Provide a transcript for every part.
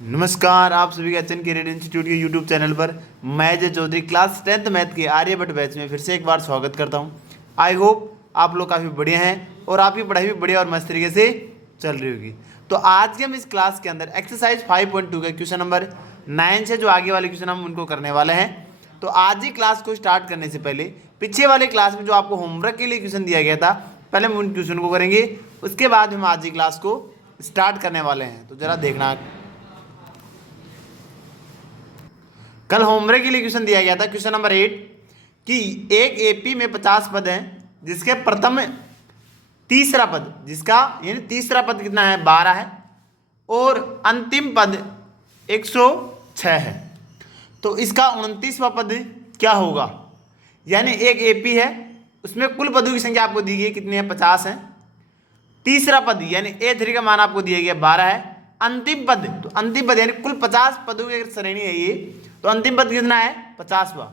नमस्कार, आप सभी का एचएन कैरियर इंस्टीट्यूट के यूट्यूब चैनल पर मैं जय चौधरी क्लास 10th मैथ के आर्यभट्ट बैच में फिर से एक बार स्वागत करता हूं। आई होप आप लोग काफ़ी बढ़िया हैं और आपकी पढ़ाई भी बढ़िया और मस्त तरीके से चल रही होगी। तो आज के हम इस क्लास के अंदर एक्सरसाइज 5.2 का क्वेश्चन नंबर 9 से जो आगे वाले क्वेश्चन हम उनको करने वाले हैं। तो आज ही क्लास को स्टार्ट करने से पहले पीछे वाले क्लास में जो आपको होमवर्क के लिए क्वेश्चन दिया गया था, पहले हम उन क्वेश्चन को करेंगे, उसके बाद हम आज ही क्लास को स्टार्ट करने वाले हैं। तो जरा देखना, कल होमवर्क के लिए क्वेश्चन दिया गया था क्वेश्चन नंबर 8 कि एक एपी में 50 पद हैं जिसके प्रथम तीसरा पद, जिसका यानी तीसरा पद कितना है 12 है और अंतिम पद 106 है। तो इसका 29वां पद क्या होगा? यानी एक एपी है, उसमें कुल पदों की संख्या आपको दी गई कितनी है 50 है। तीसरा पद यानी A3 का मान आपको दिया गया 12 है। अंतिम पद, तो अंतिम पद यानी कुल 50 पदों की श्रेणी है ये, तो अंतिम पद कितना है 50वां।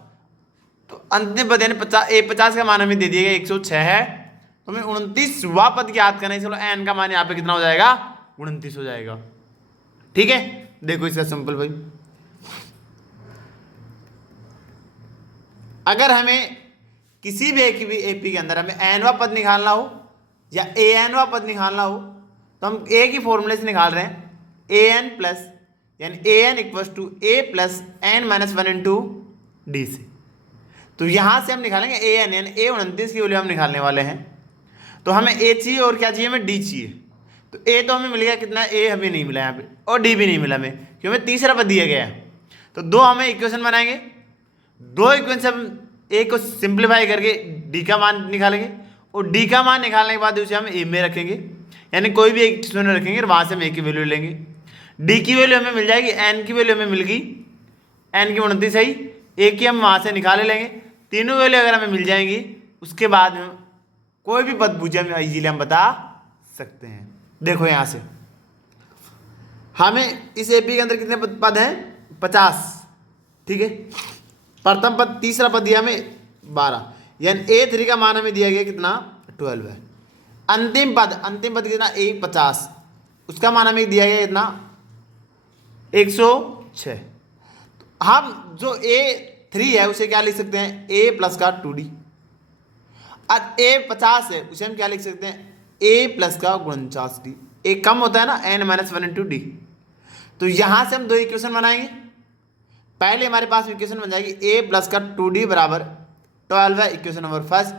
तो अंतिम पद यानी 50 का मान हमें दे दिया गया 106 है। तो हमें 29वां पद याद करना है। चलो एन का मान यहाँ पे कितना हो जाएगा 29 हो जाएगा। ठीक है, देखो इसका सिंपल भाई, अगर हमें किसी भी एपी के अंदर हमें एनवा पद निकालना हो या ए एनवा पद निकालना हो तो हम ए की फॉर्मूले से निकाल रहे हैं, ए एन प्लस यानी A N equals to A plus N minus 1 into D से। तो यहाँ से हम निकालेंगे ए एन यानी ए 29 की वैल्यू हम निकालने वाले हैं। तो हमें ए चाहिए और क्या चाहिए, हमें डी चाहिए। तो ए तो हमें मिल गया कितना, ए हमें नहीं मिला यहाँ पे और डी भी नहीं मिला हमें, क्योंकि हमें तीसरा पद दिया गया है। तो दो हमें इक्वेशन बनाएंगे, दो इक्वेशन हम ए को सिंप्लीफाई करके डी का मान निकालेंगे और डी का मान निकालने के बाद उसे हम ए में रखेंगे, यानी कोई भी एक इक्वेशन रखेंगे और वहाँ से हम ए की वैल्यू लेंगे। डी की वैल्यू हमें मिल जाएगी, एन की वैल्यू हमें मिल गई, एन की 29 है, ए की हम वहाँ से निकाले लेंगे। तीनों वैल्यू अगर हमें मिल जाएंगी उसके बाद में कोई भी पद पूछे हम इजीली हम बता सकते हैं। देखो यहाँ से हमें इस एपी के अंदर कितने पद हैं 50, ठीक है। प्रथम पद, तीसरा पद दिया हमें 12, यानी A3 का मान हमें दिया गया कितना 12 है। अंतिम पद कितना 50, उसका मान हमें दिया गया कितना 106। हम जो A3 है उसे क्या लिख सकते हैं, A प्लस का 2D। अब A 50 है उसे हम क्या लिख सकते हैं, A प्लस का 49D। ए कम होता है ना n माइनस 1 इंटू डी। तो यहाँ से हम दो इक्वेशन बनाएंगे। पहले हमारे पास इक्वेशन बन जाएगी A प्लस का 2D बराबर 12 है, इक्वेशन नंबर फर्स्ट।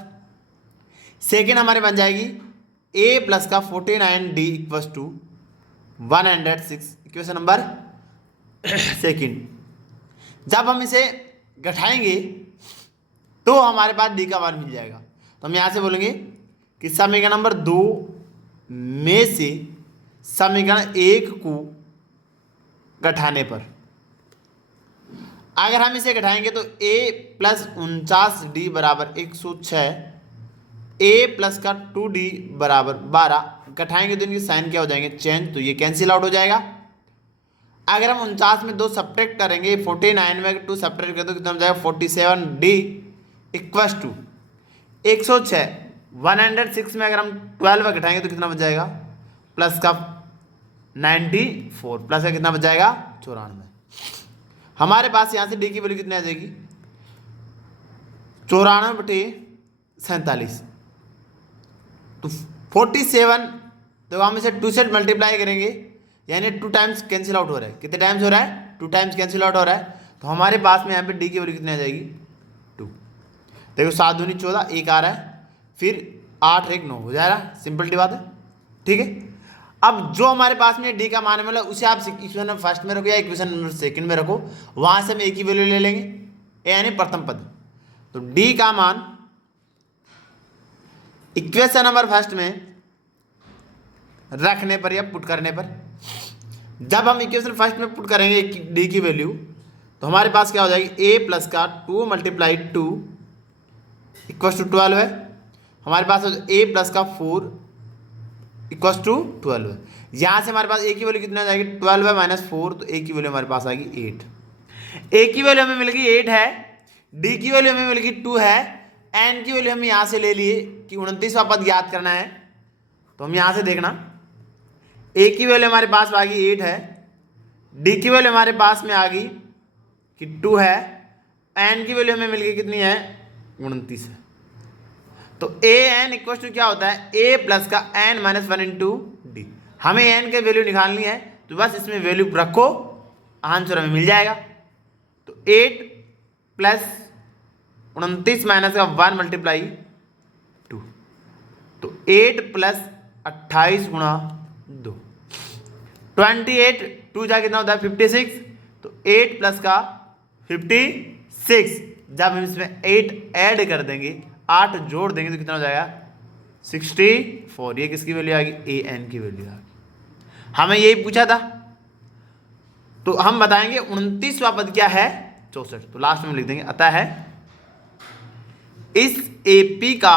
सेकेंड हमारे बन जाएगी A प्लस का 49D equals to 106, equation number second. जब हम इसे घटाएंगे तो हमारे पास डी का मान मिल जाएगा। तो हम यहाँ से बोलेंगे कि समीकरण नंबर 2 में से समीकरण 1 को घटाने पर, अगर हम इसे घटाएंगे तो a प्लस 49D बराबर 106, a प्लस का 2D बराबर 12, घटाएंगे तो इनके साइन क्या हो जाएंगे चेंज, तो ये कैंसिल आउट हो जाएगा। अगर हम 49 में 2 सब्ट्रैक्ट करेंगे, 49 में 2 सब्ट्रैक्ट करें तो कितना हो जाएगा 47D इक्वल्स टू 106। 106 में अगर हम 12 घटाएंगे तो कितना बच जाएगा, प्लस का 94, प्लस का कितना बच जाएगा 94। हमारे पास यहाँ से डी की वैल्यू कितनी आ जाएगी 94/47। तो 47, तो हम इसे 2 से मल्टीप्लाई करेंगे, यानी 2 टाइम्स कैंसिल आउट हो रहा है। कितने टाइम्स हो रहा है 2 टाइम्स कैंसिल आउट हो रहा है। तो हमारे पास में यहाँ पे डी की वैल्यू कितनी आ जाएगी 2। देखो 7 दूनी 14, 1 आ रहा है, फिर 8 1 9 हो जाएगा, सिंपल डी बात है, ठीक है। अब जो हमारे पास में डी का मान मिला उसे आप इक्वेशन नंबर फर्स्ट में रखो या इक्वेशन नंबर सेकंड में रखो, वहां से हम ए की वैल्यू ले लेंगे, ए यानी प्रथम पद। तो डी का मान इक्वेशन नंबर फर्स्ट में रखने पर या पुट करने पर, जब हम इक्वेशन फर्स्ट में पुट करेंगे डी की वैल्यू तो हमारे पास क्या हो जाएगी, ए प्लस का 2 मल्टीप्लाई 2 इक्वल्स टू 12 है। हमारे पास ए प्लस का 4 इक्वल्स टू 12 है। यहाँ से हमारे पास ए की वैल्यू कितना आ जाएगी 12 है माइनस 4, तो ए की वैल्यू हमारे पास आएगी 8। ए की वैल्यू हमें मिल गई 8 है, डी की वैल्यू हमें मिल गई 2 है, एन की वैल्यू हम यहाँ से ले लिए कि 29वां पद याद करना है। तो हम यहाँ से देखना ए की वैल्यू हमारे पास आ गई 8 है, डी की वैल्यू हमारे पास में आ गई कि 2 है, एन की वैल्यू हमें मिल गई कितनी है 29 है। तो ए एन इक्वल टू क्या होता है ए प्लस का एन माइनस 1 इंटू डी। हमें एन की वैल्यू निकालनी है तो बस इसमें वैल्यू रखो, आंसर हमें मिल जाएगा। तो 8 प्लस 29 माइनस का 1 मल्टीप्लाई 2, तो 8 प्लस 28 गुणा 2, 28 2 जा कितना होता है 56, तो 8 प्लस का 56, जब हम इसमें 8 ऐड कर देंगे 8 जोड़ देंगे तो कितना हो जाएगा 64। ये किसकी वैल्यू आ गई ए एन की वैल्यू आ गई। हमें यही पूछा था, तो हम बताएंगे 29वां पद क्या है 64, तो लास्ट में लिख देंगे अतः है इस एपी का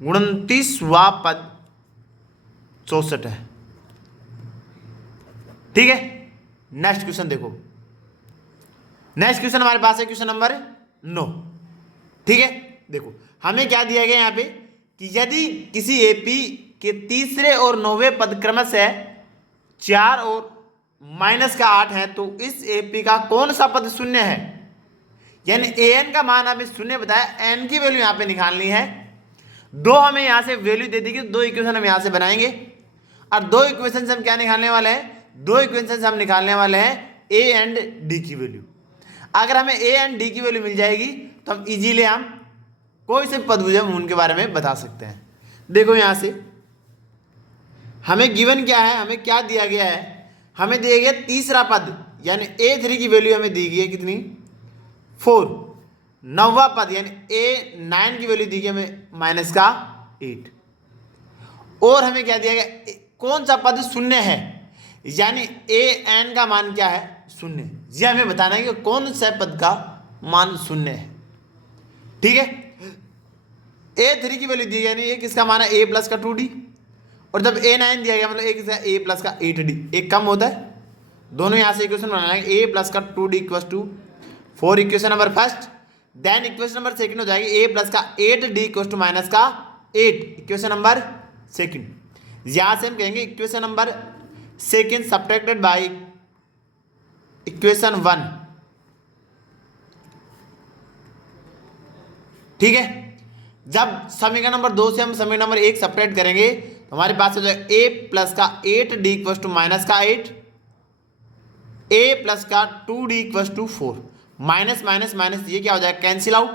29वां पद 64 है। ठीक है, नेक्स्ट क्वेश्चन देखो। नेक्स्ट क्वेश्चन हमारे पास है क्वेश्चन नंबर 9। ठीक है, देखो हमें क्या दिया गया यहाँ पे कि यदि किसी एपी के तीसरे और 9वें पद क्रमशः 4 और माइनस का 8 है तो इस एपी का कौन सा पद शून्य है। यानी ए एन का मान हमें शून्य बताया, एन की वैल्यू यहाँ पे निकालनी है। दो हमें यहाँ से वैल्यू दे दी, दो इक्वेशन हम यहाँ से बनाएंगे और दो इक्वेशन से हम क्या निकालने वाले हैं, दो इक्वेशन से हम निकालने वाले हैं ए एंड डी की वैल्यू। अगर हमें ए एंड डी की वैल्यू मिल जाएगी तो हम इजीली हम कोई से पद हम उनके बारे में बता सकते हैं। देखो यहाँ से हमें गिवन क्या है, हमें क्या दिया गया है, हमें दिया गया तीसरा पद यानी A3 की वैल्यू हमें दी गई है कितनी 4। 9वां पद यानी A9 की वैल्यू दी गई हमें माइनस का 8। और हमें क्या दिया गया कौन सा पद शून्य है, यानी AN का मान क्या है शून्य। ये हमें बताना है कि कौन सा पद का मान शून्य है। ठीक है, A3 की वैल्यू दी गई यानी ये किसका मान है A प्लस का 2D, और जब A9 दिया गया मतलब एक A प्लस का 8D, एक कम होता है। दोनों यहाँ से इक्वेशन बनाना है A प्लस का 2D equal to 4 equation number first, then equation number second हो जाएगी A प्लस का 8D इक्वल टू माइनस का 8 इक्वेशन नंबर सेकंड। यहाँ से हम कहेंगे equation number second subtracted by equation 1। ठीक है, जब समीकरण नंबर 2 से हम समीकरण नंबर 1 सब्ट्रैक्ट करेंगे तो हमारे पास हो जाएगा A प्लस का 8D इक्वल टू माइनस का 8, A प्लस का 2D equal to 4, minus minus minus ये क्या हो जाएगा कैंसिल आउट।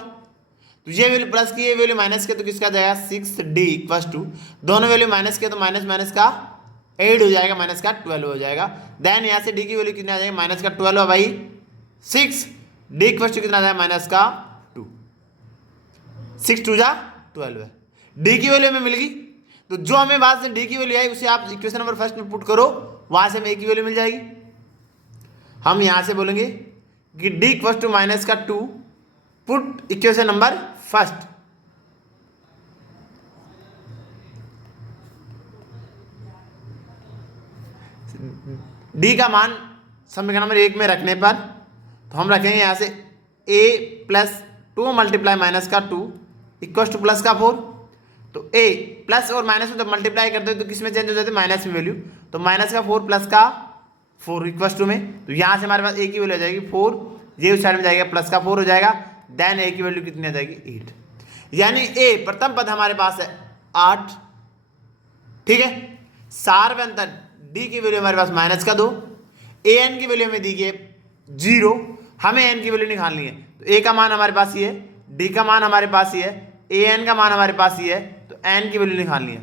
तो ये वैल्यू प्लस की ये वैल्यू माइनस के तो किसका जाएगा 6D इक्वल टू, दोनों वैल्यू माइनस के तो माइनस माइनस का 8 हो जाएगा, माइनस का 12 हो जाएगा। देन यहाँ से D की वैल्यू कितना आ जाएगा माइनस का 12 भाई 6, D इक्वल टू कितना आ जाएगा माइनस का 2, 6 2 जा 12 है। D की वैल्यू हमें मिल गई, तो जो हमें बाद से D की वैल्यू आई उसे आप इक्वेशन नंबर फर्स्ट में पुट करो, वहां से हमें A की वैल्यू मिल जाएगी। हम यहां से बोलेंगे कि D इक्वल टू माइनस का 2 put equation number first. D का मान समीकरण नंबर 1 में रखने पर तो हम रखेंगे यहां से A प्लस 2 मल्टीप्लाई माइनस का 2 इक्वल टू प्लस का 4। तो A प्लस और माइनस में जब मल्टीप्लाई करते हो तो किस में चेंज हो जाती है माइनस में वैल्यू, तो माइनस का 4 प्लस का 4 इक्वल टू में, तो यहाँ से हमारे पास A की वैल्यू आ जाएगी 4, ये उस साइड में जाएगा प्लस का 4 हो जाएगा, देन A की वैल्यू कितनी आ जाएगी 8, यानी A प्रथम पद हमारे पास है 8। ठीक है, सार्वंतर D की वैल्यू हमारे पास माइनस का 2, AN की वैल्यू हमें दी गई 0, हमें N की वैल्यू निकालनी है। तो A का मान हमारे पास ये है, D का मान हमारे पास ये है, AN का मान हमारे पास ये है, तो N की वैल्यू निकालनी है।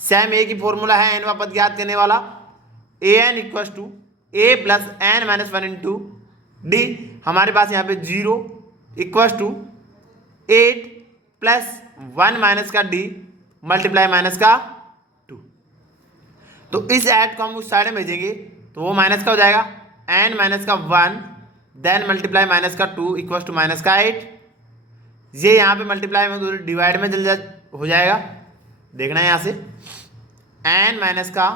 सेम A की फॉर्मूला है Nवां पद ज्ञात करने वाला, AN equal to A plus N minus 1 into D, हमारे पास यहाँ पे 0 इक्वल टू 8 प्लस 1 माइनस का D मल्टीप्लाई माइनस का 2। तो इस ऐड को हम उस साइड में भेजेंगे तो वो माइनस का हो जाएगा N माइनस का 1 देन मल्टीप्लाई माइनस का 2 इक्वल टू माइनस का 8। ये यहाँ पे मल्टीप्लाई में तो डिवाइड में हो जाएगा, देखना है यहाँ से n माइनस का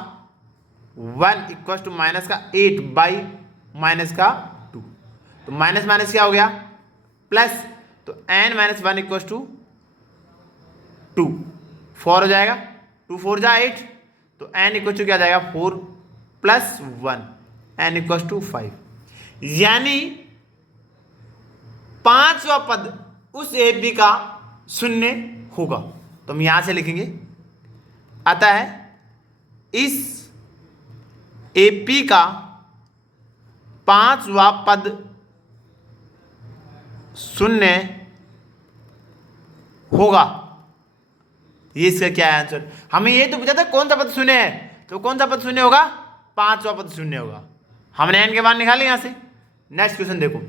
1 इक्वल टू माइनस का 8 बाई माइनस का 2, तो माइनस माइनस क्या हो गया प्लस, तो n माइनस 1 इक्वल टू 2 4 हो जाएगा, 2 4 जा 8, तो n इक्वल टू क्या आ जाएगा 4 प्लस 1, n इक्वल टू 5, यानी पांचवा पद उस AP का शून्य होगा। तो हम यहां से लिखेंगे, आता है इस AP का पांचवा पद शून्य होगा। ये इसका क्या है आंसर? हमें ये तो पूछा था कौन सा पद शून्य है, तो कौन सा पद शून्य होगा? पांचवा पद शून्य होगा। हमने n के मान निकाले यहां से। नेक्स्ट क्वेश्चन देखो,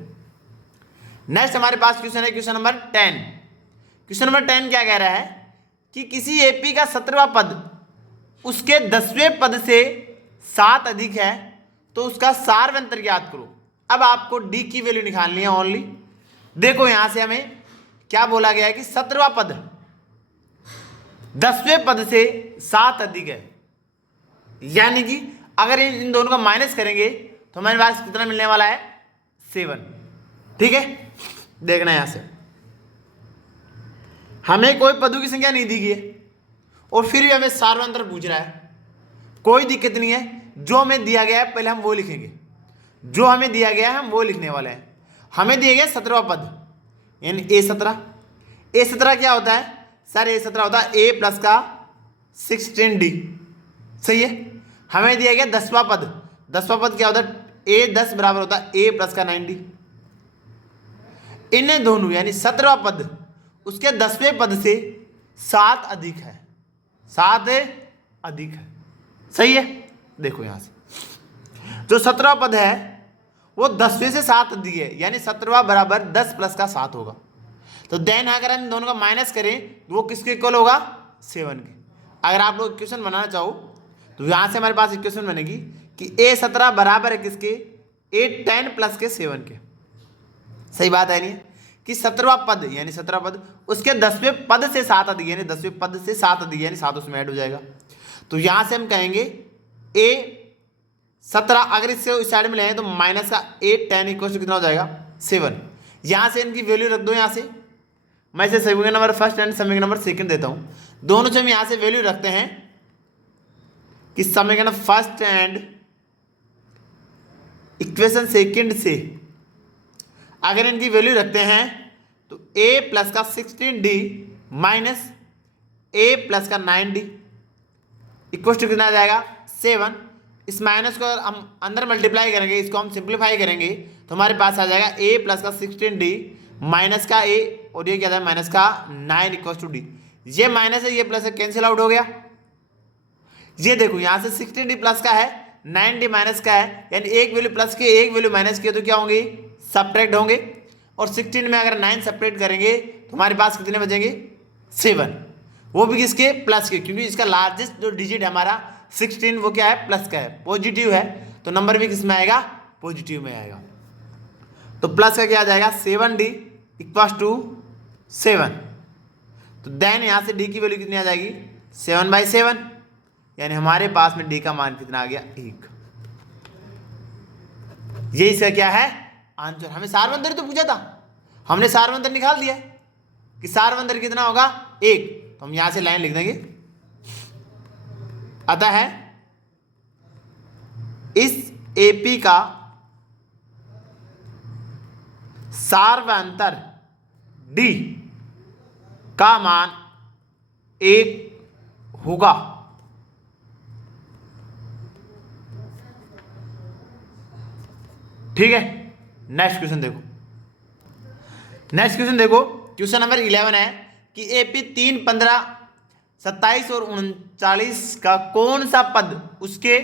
नेक्स्ट हमारे पास क्वेश्चन है क्वेश्चन नंबर 10। क्वेश्चन नंबर 10 क्या कह रहा है कि किसी AP का 17वां पद उसके 10वें पद से 7 अधिक है तो उसका सार्वंतर ज्ञात करो। अब आपको D की वैल्यू निकालनी है ओनली। देखो यहां से हमें क्या बोला गया है कि 17वां पद 10वें पद से 7 अधिक है, यानी कि अगर इन दोनों का माइनस करेंगे तो हमारे पास कितना मिलने वाला है? 7। ठीक है, देखना यहां से हमें कोई पदों की संख्या नहीं दी गई है और फिर भी हमें सार्वंतर पूछ रहा है। कोई दिक्कत नहीं है, जो हमें दिया गया है पहले हम वो लिखेंगे। जो हमें दिया गया है हम वो लिखने वाले हैं। हमें दिया गया 17वां पद यानी A17। A17 क्या होता है सर? A17 होता है A प्लस का 16D, सही है। हमें दिया गया 10वां पद। 10वां पद क्या होता है? A10 बराबर होता है A प्लस का 9D। इन्हें दोनों यानी 17वां पद उसके 10वें पद से 7 अधिक है, 7 अधिक है, सही है। देखो यहां से जो 17वां पद है वो 10वें से 7 अधिक है, यानी 17वां बराबर 10 प्लस का 7 होगा। तो देन अगर हम दोनों का माइनस करें तो वो किसके इक्वल होगा? 7 के। अगर आप लोग इक्वेशन बनाना चाहो तो यहां से हमारे पास इक्वेशन बनेगी कि A17 बराबर है किसके? A10 प्लस के 7 के। सही बात है नहीं कि 17वां पद यानी 17वां पद उसके 10वें पद से 7 अधिक, यानी 10वें पद से 7 अधिक, यानी 7 उसमें ऐड हो जाएगा। तो यहां से हम कहेंगे A17 अगर इससे इस साइड में ले तो माइनस का A10 इक्वल टू कितना हो जाएगा? 7। यहां से इनकी वैल्यू रख दो। यहां से मैं इसे समीकरण नंबर फर्स्ट एंड समीकरण नंबर सेकंड देता हूं। दोनों से हम यहां से वैल्यू रखते हैं कि समीकरण फर्स्ट एंड इक्वेशन सेकंड से अगर इनकी वैल्यू रखते हैं तो A प्लस का 16D माइनस A प्लस का 9D इक्वल टू कितना आ जाएगा? 7। इस माइनस को हम अंदर मल्टीप्लाई करेंगे, इसको हम सिंप्लीफाई करेंगे तो हमारे पास आ जाएगा A प्लस का 16D माइनस का A और ये क्या था? माइनस का 9 इक्वल टू D। ये माइनस है ये प्लस है, कैंसिल आउट हो गया। ये देखो यहां से 16D प्लस का है, 9D माइनस का है, यानी एक वैल्यू प्लस की एक वैल्यू माइनस की तो क्या होंगे? सब्ट्रैक्ट होंगे। और 16 में अगर 9 सब्ट्रैक्ट करेंगे तो हमारे पास कितने बचेंगे? 7। वो भी किसके? प्लस के, क्योंकि इसका लार्जेस्ट जो डिजिट है हमारा 16 वो क्या है? प्लस का है, पॉजिटिव है, तो नंबर भी किस में आएगा? पॉजिटिव में आएगा। तो प्लस का क्या आ जाएगा? 7D equal to 7। तो देन यहां से D की वैल्यू कितनी आ जाएगी? 7/7, यानी हमारे पास में D का मान कितना आ गया? 1। ये इसका क्या है? आंसर। हमें सार्वंतर तो पूछा था, हमने सार्वंतर निकाल दिया कि सार्वंतर कितना होगा? 1। तो हम यहां से लाइन लिख देंगे, अतः है इस AP का सार्वंतर D का मान 1 होगा। ठीक है, नेक्स्ट क्वेश्चन देखो। नेक्स्ट क्वेश्चन देखो, क्वेश्चन नंबर 11 है कि AP 3, 15, 27 और 39 का कौन सा पद उसके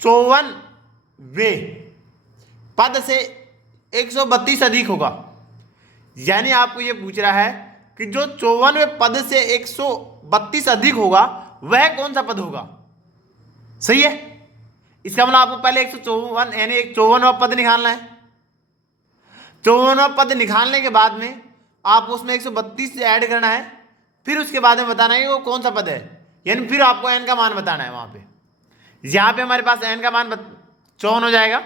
54वें पद से 132 अधिक होगा। यानी आपको यह पूछ रहा है कि जो 54वें पद से 132 अधिक होगा वह कौन सा पद होगा। सही है, इसका मतलब आपको पहले 154 यानी एक 54वां पद निकालना है। 54वां पद निकालने के बाद में आप उसमें 132 ऐड करना है, फिर उसके बाद में बताना है कि वो कौन सा पद है, यानी फिर आपको n का मान बताना है। वहां पे यहां पे हमारे पास n का मान 54 हो जाएगा।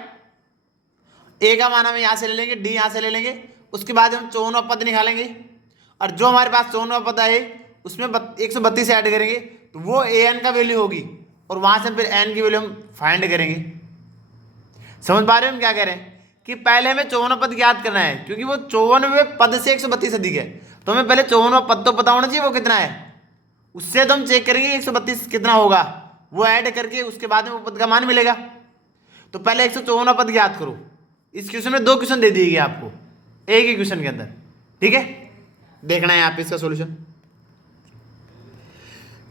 a का मान हम यहां से ले लेंगे, d यहां से ले लेंगे, उसके बाद हम 54वां पद निकालेंगे और जो हमारे पास 54वां पद आए उसमें 132 ऐड करेंगे तो वो an का वैल्यू होगी और वहां से फिर n की वैल्यू हम फाइंड करेंगे। समझ पा रहे हो हम क्या कह रहे हैं कि पहले हमें 54वां पद याद करना है, क्योंकि वो 54वें पद से 132 अधिक है, तो हमें पहले 54वां पद तो पता होना चाहिए वो कितना है, उससे तो हम चेक करेंगे 132 कितना होगा, वो ऐड करके उसके बाद में वो पद का मान मिलेगा। तो पहले 154वां पद याद करो। इस क्वेश्चन में 2 क्वेश्चन दे दिए गए आपको एक ही क्वेश्चन के अंदर, ठीक है। देखना है यहाँ पे इसका सॉल्यूशन।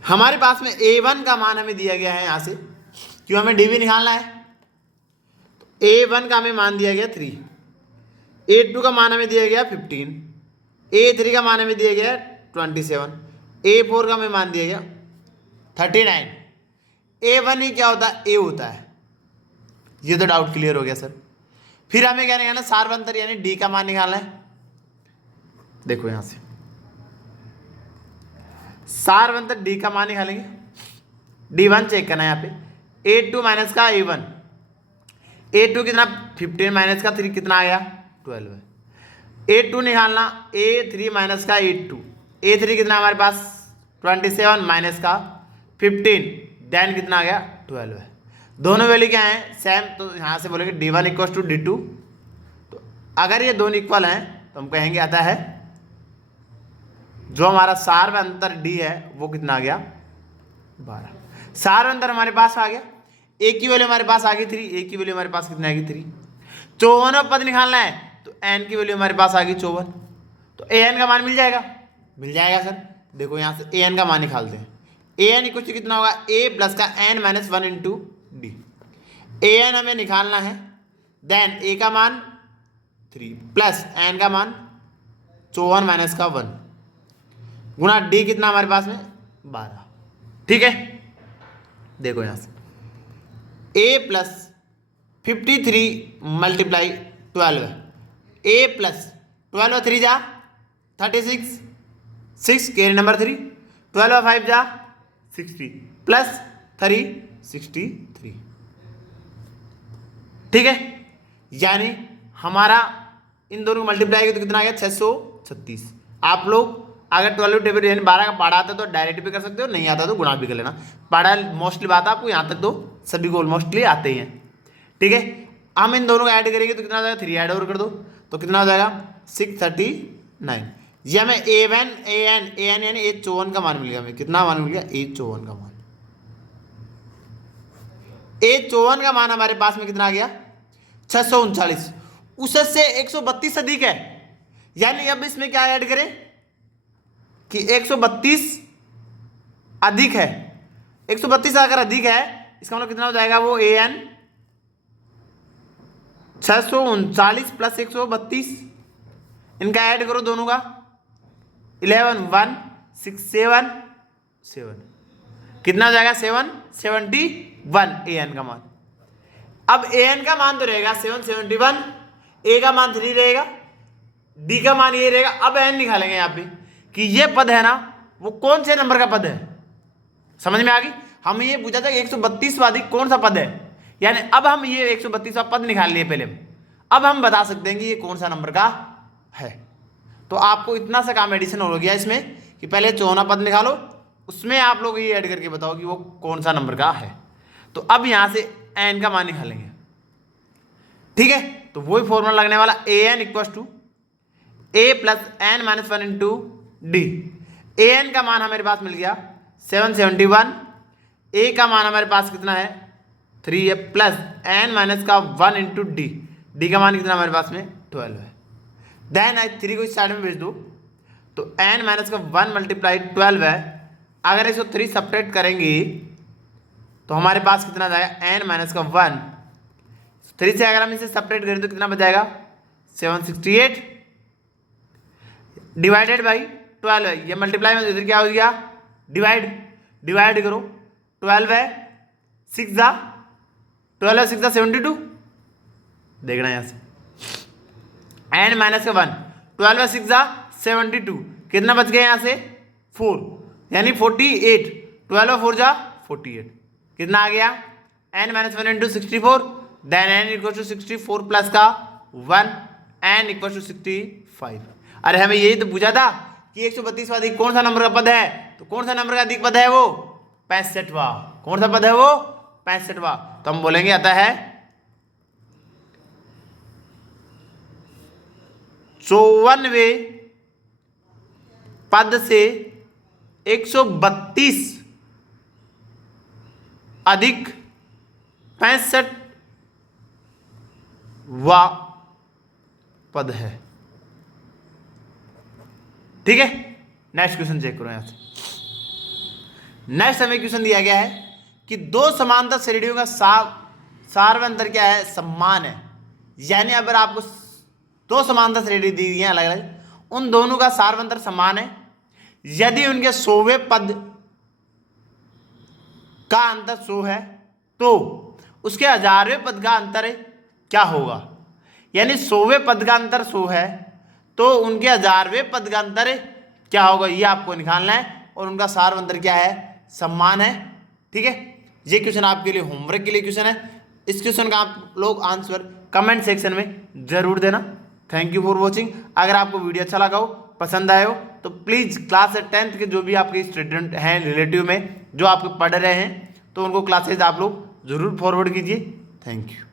हमारे पास में a1 का मान हमें दिया गया है यहाँ से, क्यों हमें dv निकालना है। तो a1 का हमें मान दिया गया 3, a2 का मान हमें दिया गया 15, a3 का मान हमें दिया गया 27, a4 का हमें मान दिया गया 39। a1 ही क्या होता है, a होता है। ये तो डाउट क्लियर हो गया सर। फिर हमें क्या निकालना है, सार्वंतर यानी d का मान निकालना है। देखो यहां से सार्वंतर d का मान निकालेंगे, d1 चेक करना है यहाँ पे, a2 माइनस का a1, a2 कितना 15 माइनस का 3 कितना आ गया 12 है। a2 निकालना a3 माइनस का a2, a3 कितना हमारे पास 27 माइनस का 15, देन कितना आ गया 12 है। दोनों वैल्यू क्या है सेम, तो यहाँ से बोलेंगे d1 इक्वल टू d2। तो अगर ये दोनों इक्वल हैं तो हम कहेंगे आता है जो हमारा सार्वंतर d है वो कितना आ गया 12। सार्वंतर हमारे पास आ गया, a की वैल्यू हमारे पास आ गई 3, a की वैल्यू हमारे पास कितना आएगी 3। 54वां पद निकालना है तो n की वैल्यू हमारे पास आ गई 54, तो an का मान मिल जाएगा सर। देखो यहाँ से an का मान निकालते हैं, an इक्वल टू कितना होगा a प्लस का n minus 1 into D. an हमें निकालना है, देन a का मान 3 प्लस n का मान 54 माइनस का 1 गुना d कितना हमारे पास में 12, ठीक है। देखो यहां से a प्लस 53 मल्टीप्लाई 12 है, a प्लस 12 3 जा 36, 6 कैरी नंबर 3, 12 5 जा 60 प्लस 3 63, ठीक है। यानी हमारा इन दोनों को मल्टीप्लाई किया तो कितना आ गया 636। आप लोग अगर 12 टेबल यानी 12 का पढ़ा आता तो डायरेक्ट भी कर सकते हो, नहीं आता तो गुणा भी कर लेना। पढ़ा मोस्टली बात आपको यहाँ तक तो सभी को मोस्टली आते ही हैं, ठीक है। हम इन दोनों को ऐड करेंगे तो कितना हो जाएगा 3 ऐड और कर दो तो कितना हो जाएगा 639। ये हमें an यानी a54 का मान मिल गया, हमें कितना मान मिल गया a54 का मान। a54 का मान हमारे पास में कितना आ गया 639, उससे 132 अधिक है, यानी अब इसमें क्या ऐड करें कि 132 अधिक है। 132 अगर अधिक है इसका मतलब कितना हो जाएगा वो an 639 प्लस 132, इनका ऐड करो दोनों का 11 1 6 7 7, कितना हो जाएगा 771 an का मान। अब an का मान तो रहेगा 771, a का मान 3 रहेगा, d का मान ये रहेगा। अब n निकालेंगे यहाँ पे कि ये पद है ना वो कौन से नंबर का पद है, समझ में आ गई। हमें ये पूछा था कि 132वां अधिक कौन सा पद है, यानी अब हम ये 132वां पद निकाल लिए पहले, अब हम बता सकते हैं कि ये कौन सा नंबर का है। तो आपको इतना सा काम एडिशन हो गया इसमें कि पहले 54वां पद निकालो, उसमें आप लोग ये ऐड करके बताओ कि वो कौन सा नंबर का है। तो अब यहां से n का मान निकालेंगे, ठीक है। तो वही फॉर्मूला लगने वाला an equal to a plus n minus 1 into D. an का मान हमारे पास मिल गया 771, a का मान हमारे पास कितना है 3 है, प्लस n माइनस का 1 इंटू डी, डी का मान कितना हमारे पास में 12 है। देन 3 को इस साइड में भेज दो तो n माइनस का 1 मल्टीप्लाई 12 है। अगर इसको 3 सेपरेट करेंगे तो हमारे पास कितना जाएगा n माइनस का 1, 3 से अगर हम इसे सेपरेट करें तो कितना बच जाएगा 768 डिवाइडेड बाई 12 है। ये मल्टीप्लाई में इधर क्या हो गया डिवाइड करो, 12 है 6 जा 12 6 जा 72, देखना यहाँ से n माइनस का 1, 12 6 जा 72, कितना बच गया यहाँ से 4 यानी 48, 12 4 जा 48, कितना आ गया n minus 1 into 64, then n equal to 64 plus का 1, n इक्वल टू 65। अरे हमें यही तो पूछा था कि 132वां अधिक कौन सा नंबर का पद है, तो कौन सा नंबर का अधिक पद है वो 65वां। कौन सा पद है वो 65वां। तो हम बोलेंगे आता है 54वें पद से 132 अधिक 65वां पद है। ठीक है, नेक्स्ट क्वेश्चन चेक करो यहां से। नेक्स्ट हमें क्वेश्चन दिया गया है कि दो समांतर श्रेणियों का सार्वंतर क्या है, समान है। यानी अगर आपको दो समांतर श्रेणी दी गई है अलग अलग, उन दोनों का सार्वंतर समान है यदि उनके 100वें पद का अंतर 100 है तो उसके 1000वें पद का अंतर क्या होगा। यानी 100वें पद का अंतर 100 है तो उनके 1000वें पद का अंतर क्या होगा, ये आपको निकालना है। और उनका सार्वंतर क्या है, समान है। ठीक है, ये क्वेश्चन आपके लिए होमवर्क के लिए क्वेश्चन है। इस क्वेश्चन का आप लोग आंसर कमेंट सेक्शन में जरूर देना। Thank you for watching. अगर आपको वीडियो अच्छा लगा हो, पसंद आए हो, तो प्लीज़ क्लास 10th के जो भी आपके स्टूडेंट हैं रिलेटिव में जो आपको पढ़ रहे हैं, तो उनको क्लासेज आप लोग जरूर फॉरवर्ड कीजिए। Thank you.